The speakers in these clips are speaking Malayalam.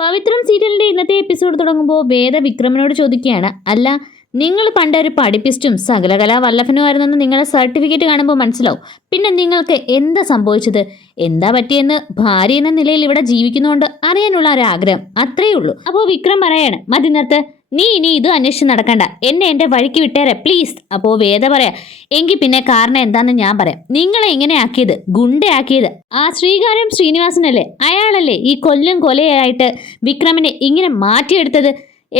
പവിത്രം സീരിയലിന്റെ ഇന്നത്തെ എപ്പിസോഡ് തുടങ്ങുമ്പോൾ വേദ വിക്രമനോട് ചോദിക്കുകയാണ് അല്ല നിങ്ങൾ പണ്ട് ഒരു പഠിപ്പിസ്റ്റും സകലകലാ വല്ലഭനുമായിരുന്നെന്ന് നിങ്ങളുടെ സർട്ടിഫിക്കറ്റ് കാണുമ്പോൾ മനസ്സിലാവും. പിന്നെ നിങ്ങൾക്ക് എന്താ സംഭവിച്ചത്? എന്താ പറ്റിയെന്ന് ഭാര്യ എന്ന നിലയിൽ ഇവിടെ ജീവിക്കുന്നതുകൊണ്ട് അറിയാനുള്ള ഒരു ആഗ്രഹം അത്രയേ ഉള്ളൂ. അപ്പോൾ വിക്രം പറയാണ് മതി നിർത്ത്. നീ ഇനി ഇത് അന്വേഷിച്ച് നടക്കണ്ട. എന്നെ എന്റെ വഴിക്ക് വിട്ടേരെ പ്ലീസ് അപ്പോൾ വേദ പറയാം എങ്കിൽ പിന്നെ കാരണം എന്താണെന്ന് ഞാൻ പറയാം. നിങ്ങളെ ഇങ്ങനെ ആക്കിയത് ഗുണ്ടയാക്കിയത് ആ ശ്രീകാര്യം ശ്രീനിവാസനല്ലേ? അയാളല്ലേ ഈ കൊല്ലും കൊലയായിട്ട് വിക്രമിനെ ഇങ്ങനെ മാറ്റിയെടുത്തത്?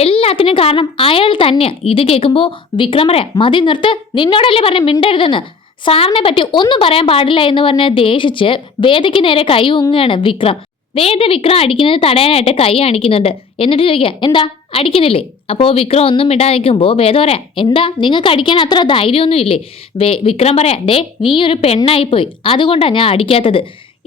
എല്ലാത്തിനും കാരണം അയാൾ തന്നെയാ. ഇത് കേൾക്കുമ്പോൾ വിക്രം പറയാം മതി നിർത്ത്. നിന്നോടല്ലേ പറഞ്ഞ് മിണ്ടരുതെന്ന്. സാറിനെ പറ്റി ഒന്നും പറയാൻ പാടില്ല എന്ന് പറഞ്ഞ് ദേഷിച്ച് വേദയ്ക്ക് നേരെ കൈ ഉങ്ങുകയാണ് വിക്രം. വേദ വിക്രം അടിക്കുന്നത് തടയാനായിട്ട് കൈ കാണിക്കുന്നുണ്ട്. എന്നിട്ട് ചോദിക്കാം എന്താ? അടിക്കുന്നില്ലേ? അപ്പോൾ വിക്രം ഒന്നും ഇടാതെ നിൽക്കുമ്പോൾ വേദ പറയാം എന്താ? നിങ്ങൾക്ക് അടിക്കാൻ അത്ര ധൈര്യമൊന്നും ഇല്ലേ വിക്രം പറയാം ദേ നീ ഒരു പെണ്ണായിപ്പോയി. അതുകൊണ്ടാണ് ഞാൻ അടിക്കാത്തത്.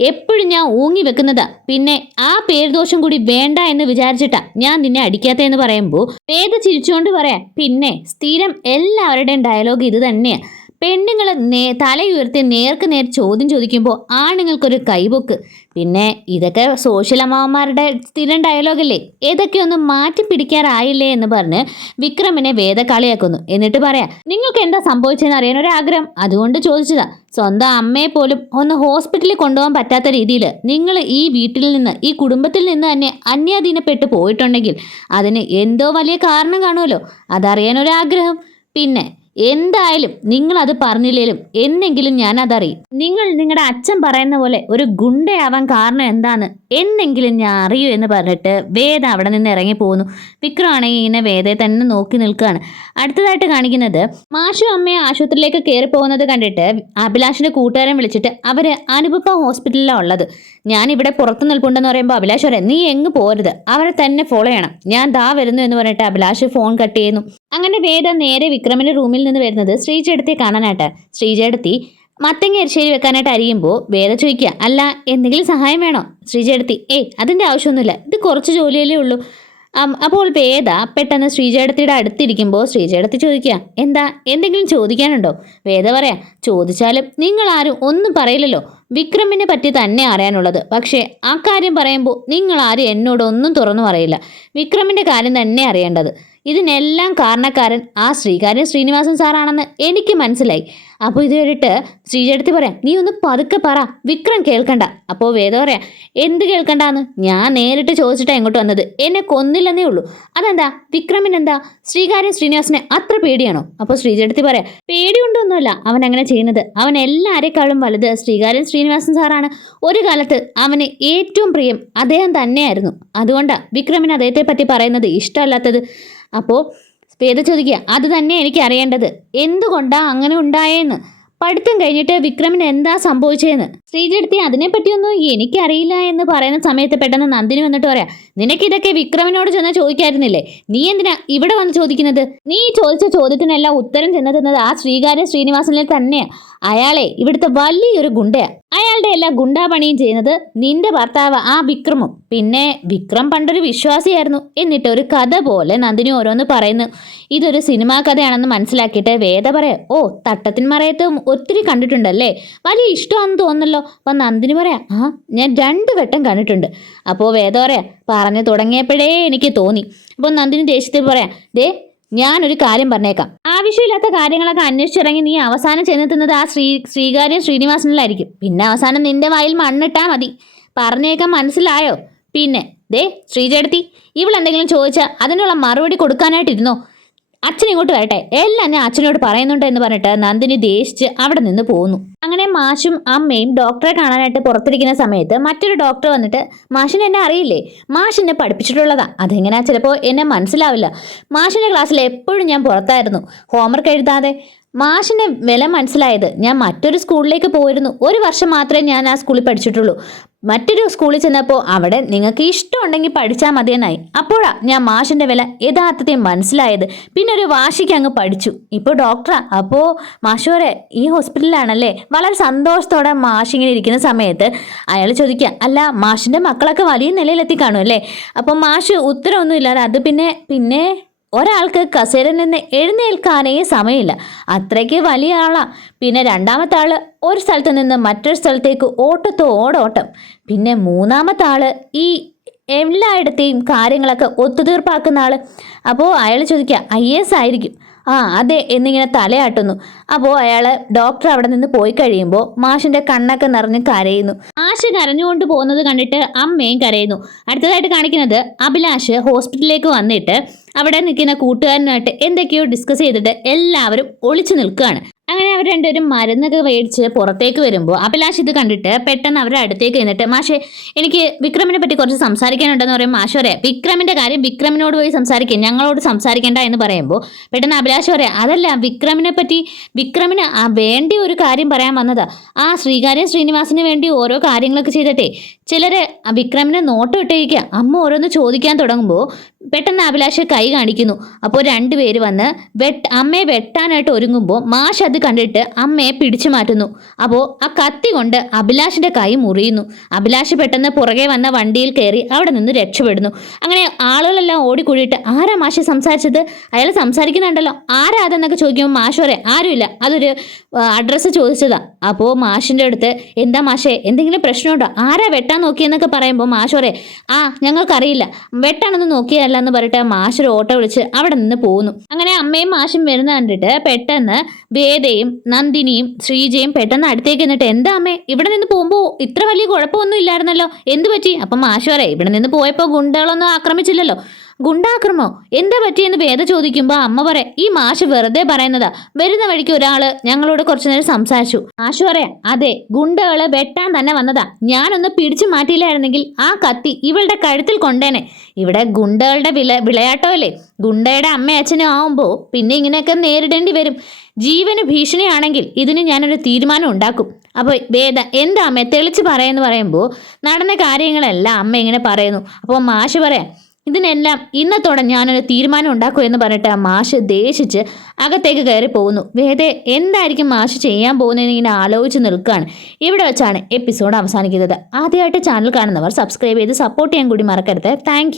എപ്പോഴും ഞാൻ ഊങ്ങി വെക്കുന്നതാ. പിന്നെ ആ പേരുദോഷം കൂടി വേണ്ട എന്ന് വിചാരിച്ചിട്ടാ ഞാൻ നിന്നെ അടിക്കാത്തതെന്ന് പറയുമ്പോൾ വേദ ചിരിച്ചുകൊണ്ട് പറയാം പിന്നെ സ്ഥിരം എല്ലാവരുടെയും ഡയലോഗ് ഇത് തന്നെയാ. പെണ്ണുങ്ങൾ നേ തലയുയർത്തി നേർക്ക് നേർ ചോദ്യം ചോദിക്കുമ്പോൾ ആണുങ്ങൾക്കൊരു കൈപൊക്ക്. പിന്നെ ഇതൊക്കെ സോഷ്യൽ അമ്മാവന്മാരുടെ സ്ഥിരം ഡയലോഗല്ലേ ഇതൊക്കെ ഒന്ന് മാറ്റി പിടിക്കാറായില്ലേ എന്ന് പറഞ്ഞ് വിക്രമിനെ വേദ കളിയാക്കുന്നു എന്നിട്ട് പറയാം നിങ്ങൾക്ക് എന്താ സംഭവിച്ചതെന്ന് അറിയാൻ ആഗ്രഹം അതുകൊണ്ട് ചോദിച്ചതാ സ്വന്തം അമ്മയെ പോലും ഒന്ന് ഹോസ്പിറ്റലിൽ കൊണ്ടുപോകാൻ പറ്റാത്ത രീതിയിൽ നിങ്ങൾ ഈ വീട്ടിൽ നിന്ന് ഈ കുടുംബത്തിൽ നിന്ന് തന്നെ അന്യാധീനപ്പെട്ട് പോയിട്ടുണ്ടെങ്കിൽ അതിന് എന്തോ വലിയ കാരണം കാണുമല്ലോ. അതറിയാനൊരാഗ്രഹം പിന്നെ എന്തായാലും നിങ്ങൾ അത് പറഞ്ഞില്ലേലും എന്നെങ്കിലും ഞാൻ അതറിയും നിങ്ങൾ നിങ്ങളുടെ അച്ഛൻ പറയുന്ന പോലെ ഒരു ഗുണ്ടയാവാൻ കാരണം എന്താണ് എന്നെങ്കിലും ഞാൻ അറിയൂ എന്ന് പറഞ്ഞിട്ട് വേദ അവിടെ നിന്ന് ഇറങ്ങി പോകുന്നു വിക്രമാണെങ്കിൽ ഇങ്ങനെ വേദയെ തന്നെ നോക്കി നിൽക്കുകയാണ്. അടുത്തതായിട്ട് കാണിക്കുന്നത് മാഷു അമ്മയെ ആശുപത്രിയിലേക്ക് കയറി പോകുന്നത് കണ്ടിട്ട് അഭിലാഷിന്റെ കൂട്ടുകാരൻ വിളിച്ചിട്ട് അവർ അനുപ ഹോസ്പിറ്റലിലാണ് ഉള്ളത്. ഞാൻ ഇവിടെ പുറത്തു നിൽപ്പുണ്ടെന്ന് പറയുമ്പോൾ അഭിലാഷ് പറയാം നീ എങ്ങ് പോരുത്. അവരെ തന്നെ ഫോളോ ചെയ്യണം. ഞാൻ ദാ വരുന്നു എന്ന് പറഞ്ഞിട്ട് അഭിലാഷ് ഫോൺ കട്ട് ചെയ്യുന്നു. അങ്ങനെ വേദ നേരെ വിക്രമിന്റെ റൂമിൽ നിന്ന് വരുന്നത് ശ്രീജേടത്തെ കാണാനായിട്ട്. ശ്രീജേടത്തി മത്തങ്ങ എരിശ്ശേരി വെക്കാനായിട്ട് അരിയുമ്പോൾ വേദ ചോദിക്കുക അല്ല എന്തെങ്കിലും സഹായം വേണോ? ശ്രീജേടത്തി ഏയ് അതിന്റെ ആവശ്യമൊന്നുമില്ല. ഇത് കുറച്ച് ജോലിയല്ലേ ഉള്ളൂ. അപ്പോൾ വേദ പെട്ടെന്ന് ശ്രീജേടത്തിയുടെ അടുത്തിരിക്കുമ്പോൾ ശ്രീജേടത്തി ചോദിക്കുക എന്താ എന്തെങ്കിലും ചോദിക്കാനുണ്ടോ? വേദ പറയാം ചോദിച്ചാലും നിങ്ങൾ ആരും ഒന്നും പറയില്ലല്ലോ. വിക്രമിനെ പറ്റി തന്നെ അറിയാനുള്ളത്. പക്ഷേ ആ കാര്യം പറയുമ്പോൾ നിങ്ങൾ ആരും എന്നോടൊന്നും തുറന്നു പറയില്ല. വിക്രമിന്റെ കാര്യം തന്നെ അറിയേണ്ടത്. ഇതിനെല്ലാം കാരണക്കാരൻ ആ ശ്രീകാര്യൻ ശ്രീനിവാസൻ സാറാണെന്ന് എനിക്ക് മനസ്സിലായി. അപ്പോൾ ഇത് കേട്ടിട്ട് ശ്രീജടുത്ത് പറയാം നീ ഒന്ന് പതുക്കെ പറ. വിക്രം കേൾക്കണ്ട. അപ്പോൾ വേദ പറയാം എന്ത് കേൾക്കണ്ടാന്ന്? ഞാൻ നേരിട്ട് ചോദിച്ചിട്ടാണ് ഇങ്ങോട്ട് വന്നത്. എന്നെ കൊന്നില്ലെന്നേ ഉള്ളൂ. അതെന്താ? വിക്രമിനെന്താ? ശ്രീകാര്യൻ ശ്രീനിവാസനെ അത്ര പേടിയാണോ? അപ്പോൾ ശ്രീജടുത്ത് പറയാം പേടിയുണ്ടൊന്നുമല്ല അവൻ അങ്ങനെ ചെയ്യുന്നത്. അവൻ എല്ലാവരെക്കാളും വലുത് ശ്രീകാര്യൻ ശ്രീനിവാസൻ സാറാണ്. ഒരു കാലത്ത് അവന് ഏറ്റവും പ്രിയം അദ്ദേഹം തന്നെയായിരുന്നു. അതുകൊണ്ടാണ് വിക്രമിന് അദ്ദേഹത്തെ പറ്റി പറയുന്നത് ഇഷ്ടമല്ലാത്തത്. അപ്പോൾ വേദ ചോദിക്കുക അത് തന്നെ എനിക്ക് അറിയേണ്ടത്. എന്തുകൊണ്ടാണ് അങ്ങനെ ഉണ്ടായേന്ന്? പഠിത്തം കഴിഞ്ഞിട്ട് വിക്രമിന് എന്താ സംഭവിച്ചതെന്ന് ശ്രീജടുത്തി അതിനെപ്പറ്റിയൊന്നും എനിക്കറിയില്ല എന്ന് പറയുന്ന സമയത്ത് പെട്ടെന്ന് നന്ദിനി വന്നിട്ട് പറയാം നിനക്കിതൊക്കെ വിക്രമിനോട് ചെന്ന് ചോദിക്കായിരുന്നില്ലേ? നീ എന്തിനാ ഇവിടെ വന്ന് ചോദിക്കുന്നത്? നീ ചോദിച്ച ചോദ്യത്തിനെല്ലാം ഉത്തരം ചെന്നെത്തുന്നത് ആ ശ്രീകാര്യ ശ്രീനിവാസനിൽ തന്നെയാ. അയാളെ ഇവിടുത്തെ വലിയൊരു ഗുണ്ടയാ. അയാളുടെ എല്ലാ ഗുണ്ടാപണിയും ചെയ്യുന്നത് നിന്റെ ഭർത്താവ് ആ വിക്രമും. പിന്നെ വിക്രം പണ്ടൊരു വിശ്വാസിയായിരുന്നു. എന്നിട്ട് ഒരു കഥ പോലെ നന്ദിനി ഓരോന്ന് പറയുന്നു. ഇതൊരു സിനിമാ കഥയാണെന്ന് മനസ്സിലാക്കിയിട്ട് വേദ പറയാം ഓ തട്ടത്തിൻ മറയത്ത് ഒത്തിരി കണ്ടിട്ടുണ്ടല്ലേ? വലിയ ഇഷ്ടമാണെന്ന് തോന്നുന്നല്ലോ? അപ്പം നന്ദിനി പറയാം ആ ഞാൻ രണ്ട് വട്ടം കണ്ടിട്ടുണ്ട്. അപ്പോൾ വേദ പറയാം പറഞ്ഞു തുടങ്ങിയപ്പോഴേ എനിക്ക് തോന്നി. അപ്പോൾ നന്ദിനി ദേഷ്യത്തിൽ പറയാം ദേ ഞാനൊരു കാര്യം പറഞ്ഞേക്കാം. ആവശ്യമില്ലാത്ത കാര്യങ്ങളൊക്കെ അന്വേഷിച്ചിറങ്ങി നീ അവസാനം ചെന്നെത്തുന്നത് ആ ശ്രീ ശ്രീകാര്യം ശ്രീനിവാസനിലായിരിക്കും. പിന്നെ അവസാനം നിന്റെ വായിൽ മണ്ണിട്ടാ മതി. പറഞ്ഞേക്കാൻ മനസ്സിലായോ? പിന്നെ ദേ ശ്രീജടുത്തി ഇവളെന്തെങ്കിലും ചോദിച്ചാൽ അതിനുള്ള മറുപടി കൊടുക്കാനായിട്ടിരുന്നോ? അച്ഛൻ ഇങ്ങോട്ട് വരട്ടെ. എല്ലാം ഞാൻ അച്ഛനോട് പറയുന്നുണ്ട് എന്ന് പറഞ്ഞിട്ട് നന്ദിനി ദേഷിച്ച് അവിടെ നിന്ന് പോകുന്നു അങ്ങനെ മാഷും അമ്മയും ഡോക്ടറെ കാണാനായിട്ട് പുറത്തിരിക്കുന്ന സമയത്ത് മറ്റൊരു ഡോക്ടർ വന്നിട്ട് മാഷിനെ എന്നെ അറിയില്ലേ? മാഷ് എന്നെ പഠിപ്പിച്ചിട്ടുള്ളതാ. അതെങ്ങനെയാ ചിലപ്പോൾ എന്നെ മനസ്സിലാവില്ല. മാഷിന്റെ ക്ലാസ്സിൽ എപ്പോഴും ഞാൻ പുറത്തായിരുന്നു. ഹോംവർക്ക് എഴുതാതെ മാഷിന്റെ വില മനസ്സിലായത് ഞാൻ മറ്റൊരു സ്കൂളിലേക്ക് പോയിരുന്നു. ഒരു വർഷം മാത്രമേ ഞാൻ ആ സ്കൂളിൽ പഠിച്ചിട്ടുള്ളൂ. മറ്റൊരു സ്കൂളിൽ ചെന്നപ്പോൾ അവിടെ നിങ്ങൾക്ക് ഇഷ്ടമുണ്ടെങ്കിൽ പഠിച്ചാൽ മതിയെന്നായി. അപ്പോഴാ ഞാൻ മാഷിന്റെ വില യഥാർത്ഥത്തിൽ മനസ്സിലായത്. പിന്നെ ഒരു വാശിക്ക് അങ്ങ് പഠിച്ചു. ഇപ്പോൾ ഡോക്ടറാ. അപ്പോൾ മാഷോരെ ഈ ഹോസ്പിറ്റലിലാണല്ലേ? വളരെ സന്തോഷത്തോടെ മാഷ് ഇങ്ങനെ ഇരിക്കുന്ന സമയത്ത് അയാൾ ചോദിക്കുക അല്ല മാഷിന്റെ മക്കളൊക്കെ വലിയ നിലയിലെത്തി കാണും അല്ലേ? അപ്പോൾ മാഷ് ഉത്തരമൊന്നുമില്ലാതെ അത് പിന്നെ പിന്നെ ഒരാൾക്ക് കസേരയിൽ നിന്ന് എഴുന്നേൽക്കാനേ സമയമില്ല. അത്രയ്ക്ക് വലിയ ആളാ. പിന്നെ രണ്ടാമത്തെ ആൾ ഒരു സ്ഥലത്ത് നിന്ന് മറ്റൊരു സ്ഥലത്തേക്ക് ഓട്ടത്തോ ഓടോട്ടം പിന്നെ മൂന്നാമത്തെ ആൾ ഈ എല്ലായിടത്തെയും കാര്യങ്ങളൊക്കെ ഒത്തുതീർപ്പാക്കുന്ന ആൾ. അപ്പോൾ അയാൾ ചോദിക്കുക ഐ എസ് ആയിരിക്കും. ആ അതെ എന്നിങ്ങനെ തലയാട്ടുന്നു. അപ്പോൾ അയാൾ ഡോക്ടർ അവിടെ നിന്ന് പോയി കഴിയുമ്പോൾ മാഷിന്റെ കണ്ണൊക്കെ നിറഞ്ഞ് കരയുന്നു. മാഷ് കരഞ്ഞുകൊണ്ട് പോകുന്നത് കണ്ടിട്ട് അമ്മയും കരയുന്നു. അടുത്തതായിട്ട് കാണിക്കുന്നത് അഭിലാഷ് ഹോസ്പിറ്റലിലേക്ക് വന്നിട്ട് അവിടെ നിൽക്കുന്ന കൂട്ടുകാരനായിട്ട് എന്തൊക്കെയോ ഡിസ്കസ് ചെയ്തിട്ട് എല്ലാവരും ഒളിച്ചു നിൽക്കുകയാണ്. അങ്ങനെ അവർ രണ്ടുപേരും മരുന്നൊക്കെ മേടിച്ച് പുറത്തേക്ക് വരുമ്പോൾ അഭിലാഷ് ഇത് കണ്ടിട്ട് പെട്ടെന്ന് അവരുടെ അടുത്തേക്ക് നിന്നിട്ട് മാഷെ എനിക്ക് വിക്രമിനെ പറ്റി കുറച്ച് സംസാരിക്കാനുണ്ടെന്ന് പറയും മാഷ് പറയാം വിക്രമിന്റെ കാര്യം വിക്രമിനോട് പോയി സംസാരിക്കുക ഞങ്ങളോട് സംസാരിക്കേണ്ട എന്ന് പറയുമ്പോൾ പെട്ടെന്ന് അഭിലാഷ് പറയാം അതല്ല വിക്രമിനെ പറ്റി വിക്രമിന് വേണ്ടി ഒരു കാര്യം പറയാൻ വന്നതാ. ആ ശ്രീകാര്യം ശ്രീനിവാസിന് വേണ്ടി ഓരോ കാര്യങ്ങളൊക്കെ ചെയ്തിട്ടേ ചിലര് ആ വിക്രമിനെ നോട്ട് ഇട്ടിരിക്കുക അമ്മ ഓരോന്ന് ചോദിക്കാൻ തുടങ്ങുമ്പോൾ പെട്ടെന്ന് അഭിലാഷ് കൈ കാണിക്കുന്നു. അപ്പോൾ രണ്ടുപേര് വന്ന് വെട്ട് അമ്മയെ വെട്ടാനായിട്ട് ഒരുങ്ങുമ്പോൾ മാഷ് അത് കണ്ടിട്ട് അമ്മയെ പിടിച്ചു മാറ്റുന്നു. അപ്പോൾ ആ കത്തി കൊണ്ട് അഭിലാഷിന്റെ കൈ മുറിയുന്നു. അഭിലാഷ് പെട്ടെന്ന് പുറകെ വന്ന വണ്ടിയിൽ കയറി അവിടെ നിന്ന് രക്ഷപ്പെടുന്നു. അങ്ങനെ ആളുകളെല്ലാം ഓടിക്കൂടിയിട്ട് ആരാ മാഷ് സംസാരിച്ചത്? അയാൾ സംസാരിക്കുന്നുണ്ടല്ലോ. ആരാ അതെന്നൊക്കെ ചോദിക്കുമ്പോൾ മാഷ് പറയാം ആരുമില്ല. അതൊരു അഡ്രസ്സ് ചോദിച്ചതാ. അപ്പോൾ മാഷിന്റെ അടുത്ത് എന്താ മാഷേ എന്തെങ്കിലും പ്രശ്നമുണ്ടോ? ആരാ വെട്ടാൻ നോക്കിയെന്നൊക്കെ പറയുമ്പോൾ മാഷ് പറയാം ആ ഞങ്ങൾക്കറിയില്ല. വെട്ടാനൊന്നും നോക്കിയതല്ല എന്ന് പറഞ്ഞിട്ട് മാഷ് ഒരു ഓട്ടോ വിളിച്ച് അവിടെ നിന്ന് പോകുന്നു അങ്ങനെ അമ്മയും മാഷും വരുന്ന കണ്ടിട്ട് പെട്ടെന്ന് വേദയും നന്ദിനിയും ശ്രീജയും പെട്ടെന്ന് അടുത്തേക്ക് നിന്നിട്ട് എന്താ അമ്മേ ഇവിടെ നിന്ന് പോകുമ്പോൾ ഇത്ര വലിയ കുഴപ്പമൊന്നും ഇല്ലായിരുന്നല്ലോ? എന്ത് പറ്റി? അപ്പം മാഷ് പറയാം ഇവിടെ നിന്ന് പോയപ്പോൾ ഗുണ്ടകളൊന്നും ആക്രമിച്ചില്ലല്ലോ. ഗുണ്ടാക്രമോ? എന്താ പറ്റിയെന്ന് വേദ ചോദിക്കുമ്പോൾ അമ്മ പറയാം ഈ മാഷ് വെറുതെ പറയുന്നതാ. വരുന്ന വഴിക്ക് ഒരാൾ ഞങ്ങളോട് കുറച്ചു നേരം സംസാരിച്ചു. മാഷ് പറയാം അതെ ഗുണ്ടകൾ വെട്ടാൻ തന്നെ വന്നതാ. ഞാനൊന്ന് പിടിച്ചു മാറ്റിയില്ലായിരുന്നെങ്കിൽ ആ കത്തി ഇവളുടെ കഴുത്തിൽ കൊണ്ടേനെ. ഇവിടെ ഗുണ്ടകളുടെ വില വിളയാട്ടമല്ലേ? ഗുണ്ടയുടെ അമ്മ അച്ഛനും ആവുമ്പോൾ പിന്നെ ഇങ്ങനെയൊക്കെ നേരിടേണ്ടി വരും. ജീവന് ഭീഷണിയാണെങ്കിൽ ഇതിന് ഞാനൊരു തീരുമാനം ഉണ്ടാക്കും. അപ്പോൾ വേദ എന്താ അമ്മ തെളിച്ച് പറയാന്ന് പറയുമ്പോൾ നടന്ന കാര്യങ്ങളെല്ലാം അമ്മ ഇങ്ങനെ പറയുന്നു. അപ്പോൾ മാഷ് പറയാം ഇതിനെല്ലാം ഇന്നത്തോടെ ഞാനൊരു തീരുമാനം ഉണ്ടാക്കൂ എന്ന് പറഞ്ഞിട്ട് ആ മാഷ് ദേഷിച്ച് അകത്തേക്ക് കയറി പോകുന്നു. വേദേ എന്തായിരിക്കും മാഷ് ചെയ്യാൻ പോകുന്നതെന്ന് ഇങ്ങനെ ആലോചിച്ച് നിൽക്കുകയാണ്. ഇവിടെ വെച്ചാണ് എപ്പിസോഡ് അവസാനിക്കുന്നത്. ആദ്യമായിട്ട് ചാനൽ കാണുന്നവർ സബ്സ്ക്രൈബ് ചെയ്ത് സപ്പോർട്ട് ചെയ്യാൻ കൂടി മറക്കരുത്. താങ്ക്